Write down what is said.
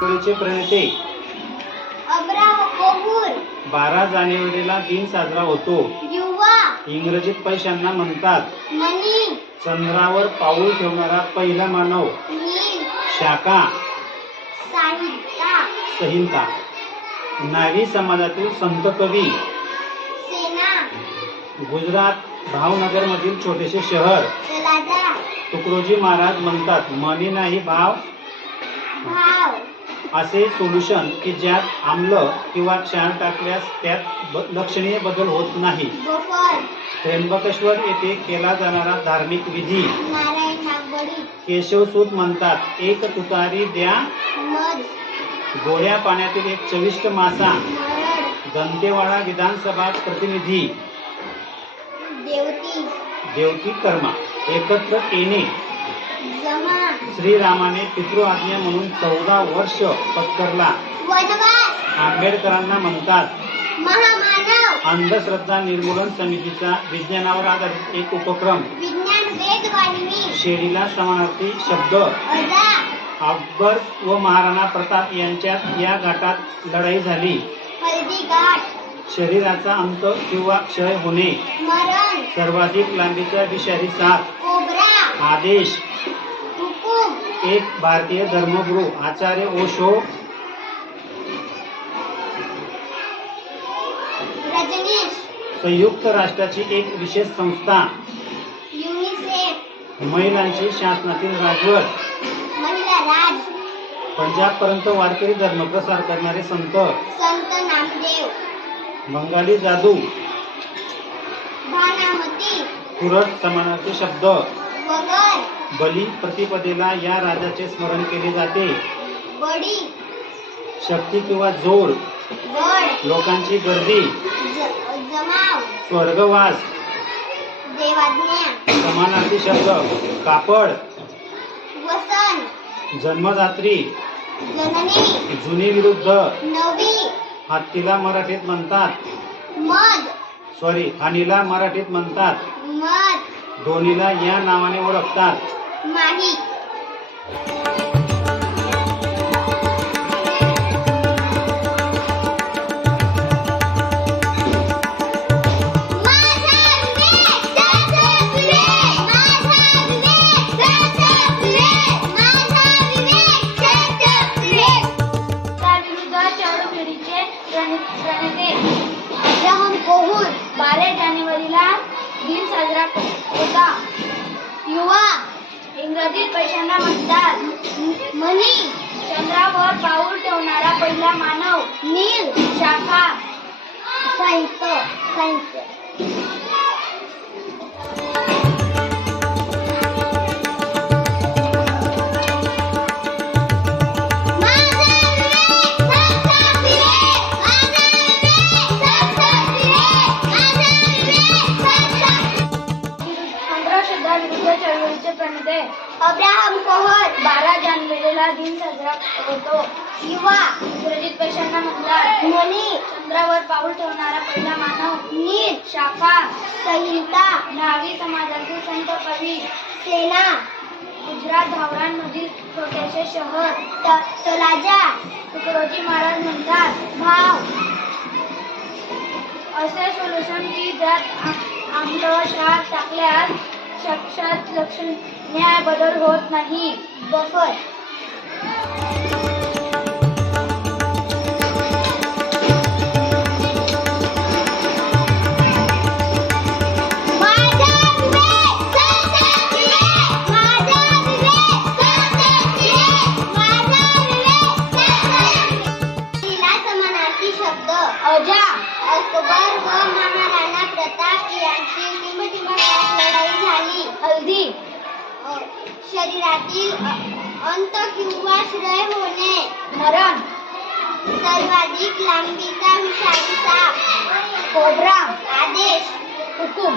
चळवळीचे प्रणेते बारा जानेवारीला दिन साजरा होतो. युवा. इंग्रजीत पैशांना म्हणतात मनी. चंद्रावर पाऊल ठेवणारा पहिला मानव. शाखा. संहिता. नावी समाजातील संत कवी. सेना. गुजरात भावनगरमधील छोटेसे शहर. तुकडोजी महाराज म्हणतात मनी नाही भाव. भाव. असे सोल्युशन की ज्यात आम्ल किंवा क्षार टाकल्यास त्यात लक्षणीय बदल होत नाही. त्र्यंबकेश्वर येथे केला जाणारा धार्मिक विधी. केशवसूत म्हणतात एक तुतारी द्या. गोड्या पाण्यातील एक चविष्ट मासा. दंतेवाडा विधानसभा प्रतिनिधी. देवती. कर्मा. एकत्र येणे. श्रीरामाने पितृ आज्ञा म्हणून चौदा वर्ष पत्करला. आंबेडकरांना म्हणतात अंधश्रद्धा निर्मूलन समितीचा विज्ञानावर आधारित एक उपक्रम. शेरीला समानार्थी शब्द. अकबर व महाराणा प्रताप यांच्यात या घाटात लढाई झाली. शरीराचा अंत किंवा क्षय होणे. सर्वाधिक लांबीचा विषारी कोबरा. आदेश. एक भारतीय धर्मगुरू आचार्य ओशो संयुक्त राष्ट्राची एक विशेष संस्था. महिलांची शासनातील राजवट. महिला राज. पंजाब पर्यंत वारकरी धर्म प्रसार करणारे संत. संत नामदेव. बंगाली जादू. तुरट समानार्थी शब्द. वगर. बली प्रतिपदेला या राजाचे स्मरण केले जाते. बडी. शक्ती किंवा जोर. गड लोकांची गर्दी. ज- जमाव. स्वर्गवास. देवाज्ञा. समानार्थी शब्द कापड. वसन. जन्मदात्री. जननी. जुनी विरुद्ध. नवी. हत्तीला मराठीत म्हणतात. मध. सॉरी हानीला मराठीत म्हणतात. मध. दोन्हीला या नावाने ओळखतात. 玛丽。इंग्रजीत पैशांना म्हणतात. मनी. चंद्रावर पाऊल ठेवणारा पहिला मानव. नील. शाखा. साहित्य. साहित्य. चळवळीचे अब्राहम कोहर बारा जानेवारीला दिन साजरा होतो. युवा इंग्रजीत पेशांना म्हणतात मनी चंद्रावर पाऊल ठेवणारा पहिला मानव नील शाखा संहिता न्हावी समाजातील संत कवी सेना गुजरात धावरांमधील छोटेसे शहर तलाजा तुकडोजी महाराज म्हणतात भाव. असे सोल्युशन की ज्यात आमलं आम्ल क्षार टाकल्यास साक्षात न्याय बदल होत नाही. बफर. शरीरातील अ, अंत किंवा श्रय होणे मरण सर्वाधिक लांबीचा विषारी साप कोबरा आदेश हुकूम